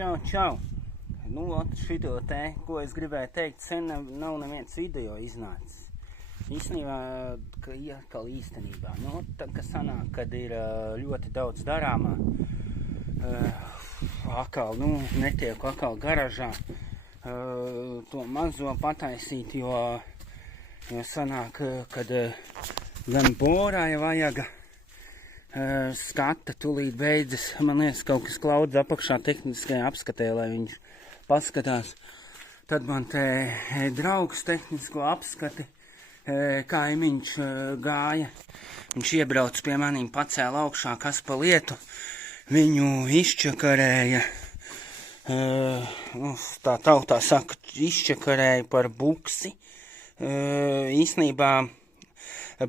Čau. Nu, šito te, ko es gribēju teikt, sen nav neviens video iznācis. Īstenībā, ka atkal īstenībā, nu, tā kā sanāk, kad ir ļoti daudz darāmā, atkal, nu, netieku atkal garažā, to mazo pataisīt, jo sanāk, kad gan borai vajag, skata tūlīt beidzas, man liekas, kaut kas klaudz apakšā tehniskajā apskatē, lai viņš paskatās. Tad man te draugs tehnisko apskati, kaimiņš gāja, viņš iebrauc pie manīm, pacēla augšā, kas pa lietu, viņu izčakarēja, tā tautā saka, izčakarēja par buksi, īstenībā,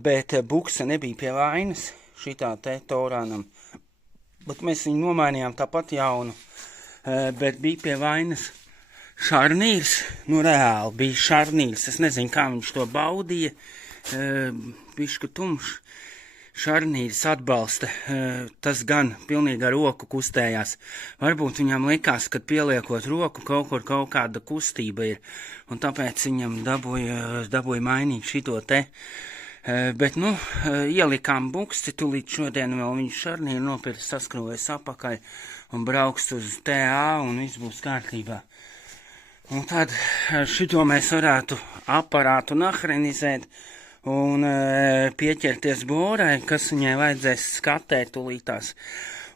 bet buksa nebija pie vainas, šitā te Taurānam, bet mēs viņu nomainījām tāpat jaunu, bet bija pie vainas šarnīrs, nu reāli bija šarnīrs, es nezinu, kā viņš to baudīja, bišķi tumšs, šarnīrs atbalsta, tas gan pilnīgi ar roku kustējās, varbūt viņam likās, kad pieliekot roku, kaut kāda kustība ir, un tāpēc viņam dabūja mainīt šito te, bet, nu, ielikām buksti, tūlīt šodien vēl viņš šarnīru nopirkt, saskrūvēs apakaļ un brauks uz TA un viss būs kārtībā. Un tad šito mēs varētu aparātu nahrenizēt un pieķerties borai, kas viņai vajadzēs skatēt tūlītās.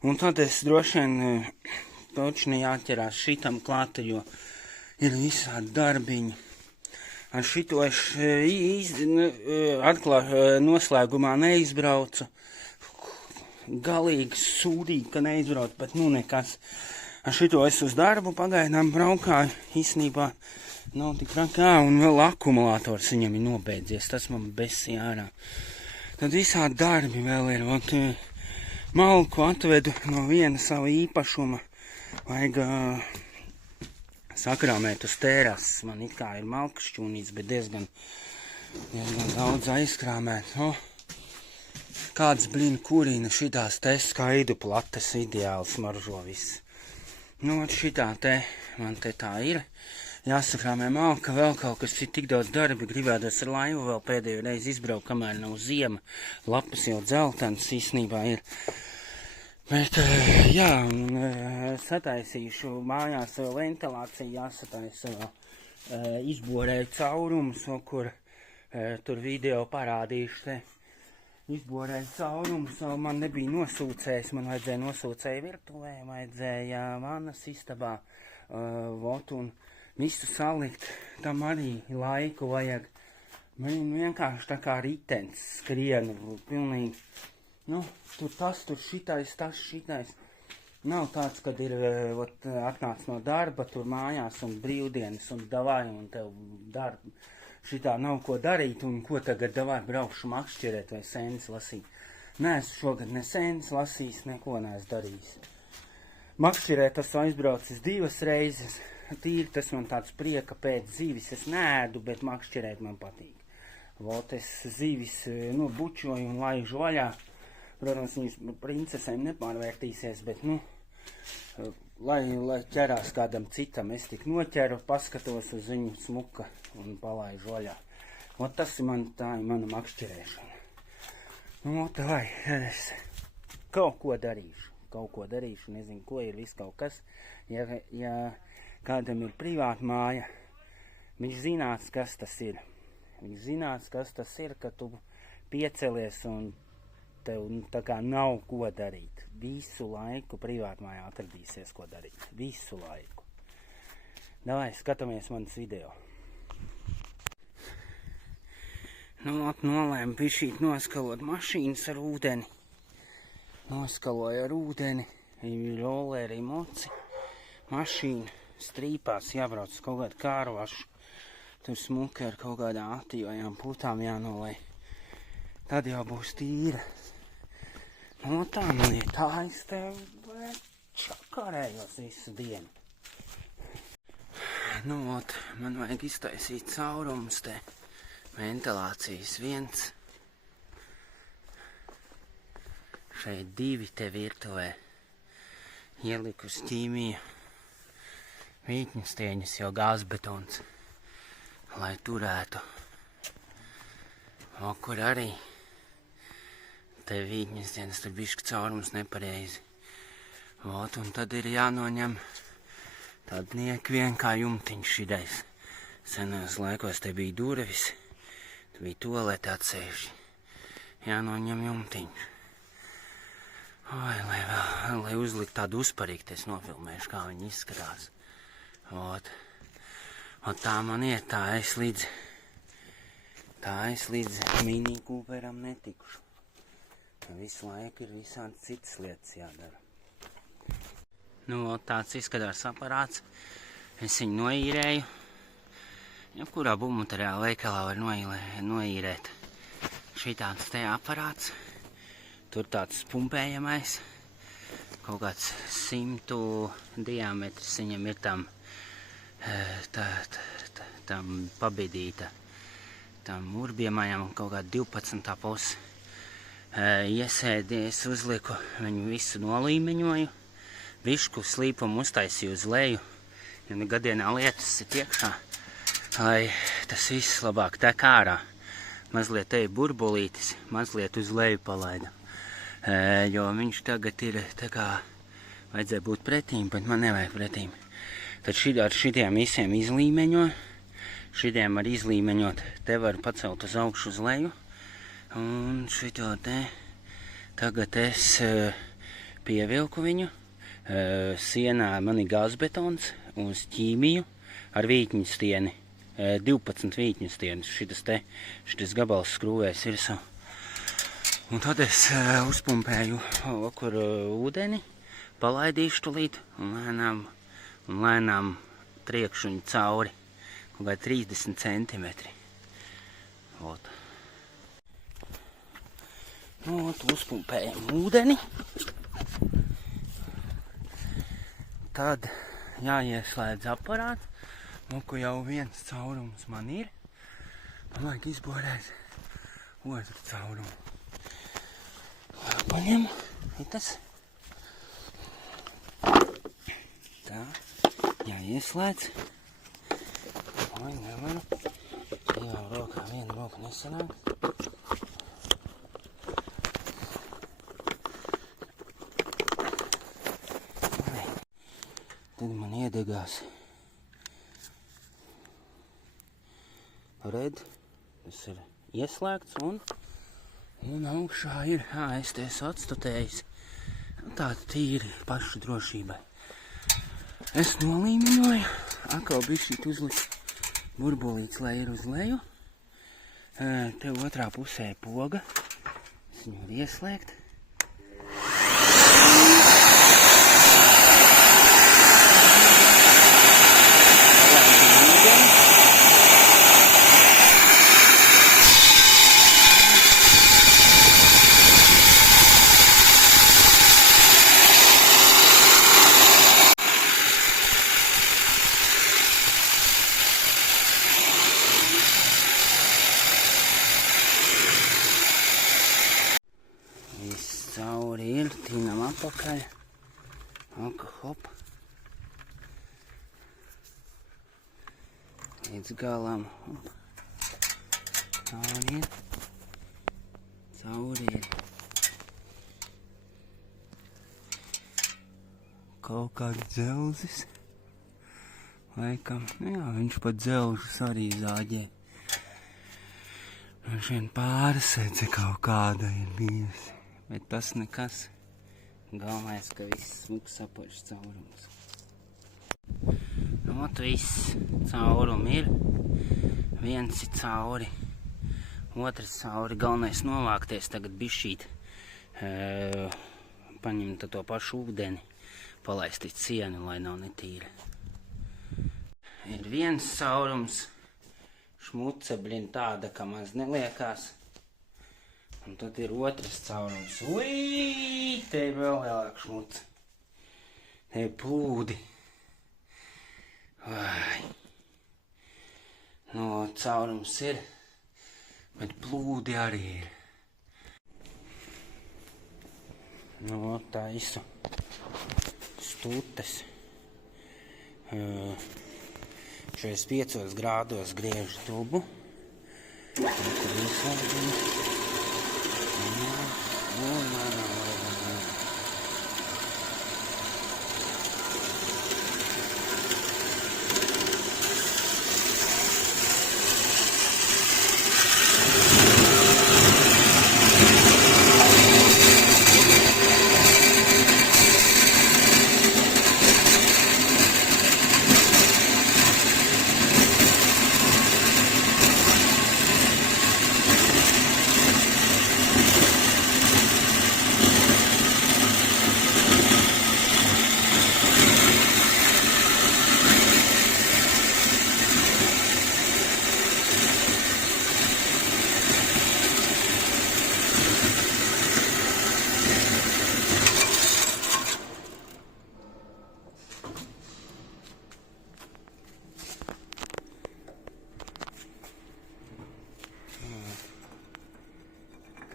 Un tad es droši vien točni jāķerās šitam klāt, jo ir visādi darbiņi. Ar šito es noslēgumā neizbraucu. Galīgi sūdīgi, ka neizbraucu, bet nu nekas. Ar šito es uz darbu pagaidām braukāju. Īstenībā nav tik rakā, un vēl akumulators viņam ir nobeidzies. Tas man besī ārā. Tad visādi darbi vēl ir. Malku atvedu no viena sava īpašuma. Vajag sakrāmēt uz tēras. Man it kā ir malkas šķūnīts, bet diezgan daudz aizkrāmēt. Kāds blin kurina šitās te skaidu plates ideāli smaržo viss. Nu, šitā te, man te tā ir. Jāsakrāmē malka, vēl kaut kas ir tik daudz darbi, gribētos ar laivu vēl pēdējo reizi izbraukt, kamēr nav ziema. Lapas jau dzeltenas īstenībā ir. Bet, jā, sataisīšu mājās ventilāciju, jāsataisa izborēju caurumus, kur tur video parādīšu te. Izborēju caurumus, man nebija nosūcējis, man vajadzēja nosūcēju virtuvē, vajadzēja vannas istabā, un visu salikt, tam arī laiku vajag. Man vienkārši tā kā ritens skrienu, pilnīgi. Nu, tur tas, tur šitais, tas, šitais. Nav tāds, kad ir atnāc no darba, tur mājās un brīvdienas un davai un tev darba. Šitā nav ko darīt un ko tagad davai braukšu makšķerēt vai sēnes lasīt. Neesmu šogad ne sēnes lasījis, neko neesmu darījis. Makšķerēt esmu aizbraucis 2 reizes. Tīri tas man tāds prieka pēc zivis. Es neēdu, bet makšķerēt man patīk. Vot es zivis bučoju un laižu vaļā. Protams, viņas princesēm nepārvērtīsies, bet, nu, lai ķerās kādam citam, es tik noķeru, paskatos uz viņu smuka un palaižu vaļā. Un tas ir mana makšķerēšana. Nu, tā vai, es kaut ko darīšu, nezinu, ko ir viss kaut kas. Ja kādam ir privāta māja, viņš zinās, kas tas ir. Viņš zinās, kas tas ir, ka tu piecelies un tev tā kā nav ko darīt. Visu laiku privātmājā atradīsies, ko darīt. Visu laiku. Davai, skatāmies manas video. Nu, nolēmu pišķīt noskalot mašīnas ar ūdeni. Noskaloju ar ūdeni, roleri, moci. Mašīna strīpās jābrauc kaut kādu kārvašu. Tur smuki ar kaut kādām aktīvajām putām jānolai. Tad jau būs tīra. Nu, tā man ir tā, es tev čakarējos visu dienu. Nu, man vajag iztaisīt caurumus te. Ventilācijas 1. Šeit 2 te virtuvē. Ieliku uz ķīmiju. Vītņastieņas jau gāzbetons, lai turētu. O, kur arī te vītņastieņas, tur bišķi caurums nepareizi. Ot, un tad ir jānoņem tād niekvien kā jumtiņš šidais. Senās laikos te bija durvis, te bija tualete atsevišķi. Jānoņem jumtiņš. Oi, lai uzlikt tādu uzparīgu, es nofilmēšu, kā viņi izskatās. Ot tā man iet, tā es līdz Mini Cooperam netikušu. Visu laiku ir visādi citas lietas jādara. Nu, tāds izskatās aparāts. Es viņu noīrēju. Jebkurā būvmateriāla veikalā var noīrēt. Šitāds te aparāts. Tur tāds pumpējamais. Kaut kāds 100 diametrs viņam ir tam pabidīta. Tam urbiemajam kaut kā 12. puse. Iesēdies, uzliku viņu visu nolīmeņoju. Višku slīpumu uztaisīju uz leju, jo gadienā lietas ir iekšā, lai tas viss labāk tek ārā. Mazliet te ir burbulītis, mazliet uz leju palaida. Jo viņš tagad ir tā kā vajadzēja būt pretīm, bet man nevajag pretīm. Tad ar šitiem visiem izlīmeņo, šitiem var izlīmeņot, te var pacelt uz augšu uz leju. Un šito te tagad es pievilku viņu. Sienā man ir gāzbetons uz ķīmiju ar vītņastieni. 12 vītņastienas šitas gabals skrūvēs virsū. Un tad es uzpumpēju okur ūdeni, palaidīšu tulīt un lēnām triekšu viņu cauri. Kaut kā 30 centimetri. Ot. Nu, uzpumpējam ūdeni. Tad jāieslēdz aparāts. Nu, ko jau viens caurums man ir. Man vajag izborēt otru caurumu. Paņemu. Tas. Tā. Jāieslēdz. Oi, nevaru. Divām rokām viena roka nesanāk. Tad man iedegās red, tas ir ieslēgts un augšā ir ASTS atstatējis. Tāda tīri pašu drošībai. Es nolīmeņoju, atkal bišķīt uzliku burbulīts, lai ir uz leju. Te otrā pusē poga, es viņu var ieslēgt. Cauri ir, tīnam apakaļ. Oka, hop. Līdz galam, hop. Cauri ir. Cauri ir. Kaut kāds dzelzis. Laikam, jā, viņš pat dzelžus arī zāģē. Viņš vien pārsedze kaut kāda ir bijusi. Bet tas nekas. Galvenais, ka viss smuks apaļš caurums. Ot, viss caurumi ir. Viens ir cauri. Otrs cauri. Galvenais novākties tagad bišķīt. Paņemt to pašu ūdeni. Palaistīt sienu, lai nav netīra. Ir viens caurums. Šmuce, blin, tāda, ka maz neliekās. Un tad ir otrs caurums. Ui, te ir vēl lielāk šmuca. Te ir plūdi. Vai. No, caurums ir, bet plūdi arī ir. No, tā visu stūtes. 45 grādos griežu tubu. Tur ieslēdzam.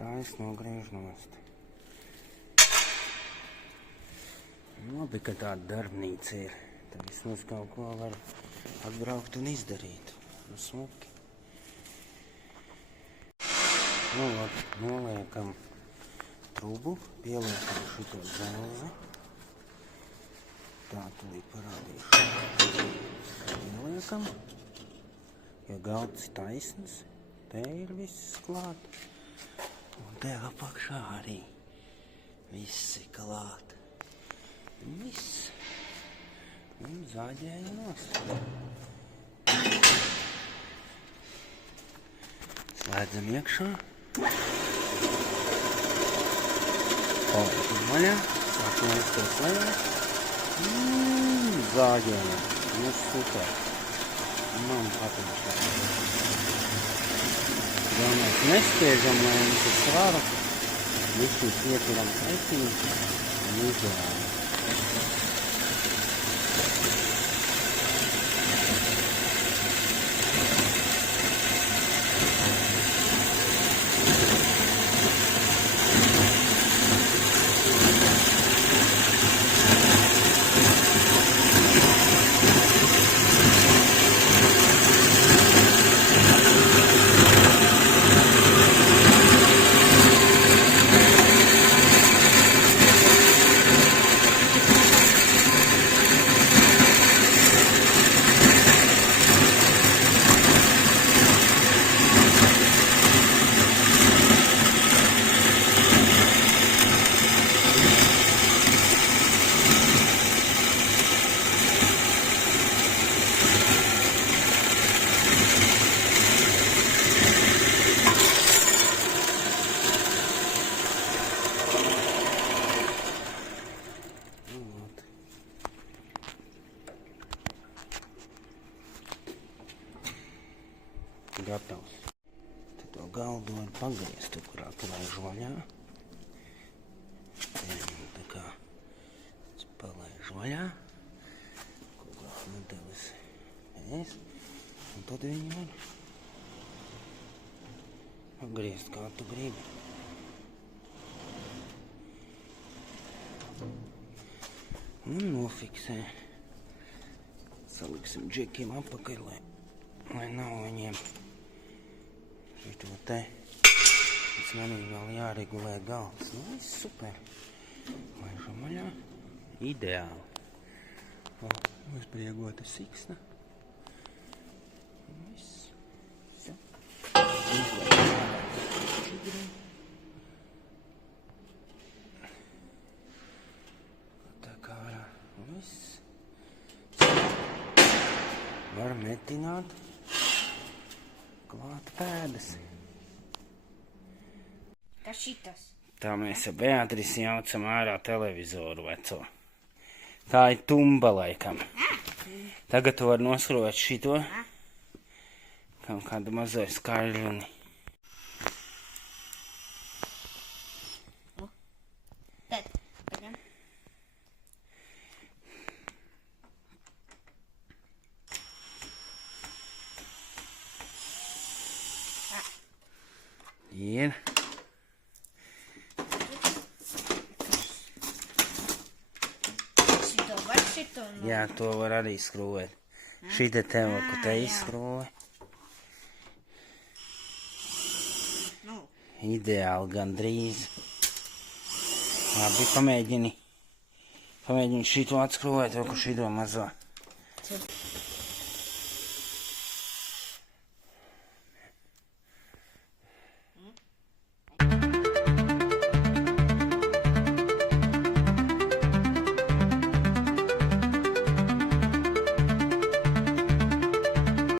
Tā es nogriežu nost. Labi, ka tāda darbnīca ir. Tad vismaz kaut ko var atbraukt un izdarīt. Nu, smuki. Nu, labi, noliekam trubu, pieliekam šito dzelzi. Tā, tūlīt parādīšu. Pieliekam, jo galds ir taisns. Te ir viss klāt. Un te apakšā arī viss ir klāt. Viss. Un zāģēja nost. Slēdzam iekšā. Palietam vaļā. Sākam aizties lejā. Zāģējam. Nu, super. Man patīk šā. Galvenais nespiežam, lai mums ir svara. Visu ieturam kaitīgi un izdarām. Gatavs. Tad to galdu var pagriezt, tur, kur atlaižu vaļā. Tā kā palaižu vaļā. Kaut kā medalis pēc. Un tad viņi var pagriezt, kā tu gribi. Un nofiksē. Saliksim džekiem apakaļ, lai nav viņiem šito te. Pēc manī vēl jāregulē galds. Nu, viss super. Laižam vaļā. Ideāli. Uzbriegota siksna. Un viss. Tā kā ārā. Un viss. Var metināt klāt pēdas. Kas šitas? Tā mēs ar Beatrisi jaucam ārā televizoru veco. Tā ir tumba laikam. Tagad tu vari noskrot šito. Kaut kādu mazo skaļruni. Tad, pagaidām. Ir. Šito var šeit šito no. Jā, to var arī skrūvēt. Šī te tev, ko te jā. izskrūvē. Nu, Ideāli gandrīz. Labi, pamēģini šito atskrūvēt, vēl ko šito mazo. tad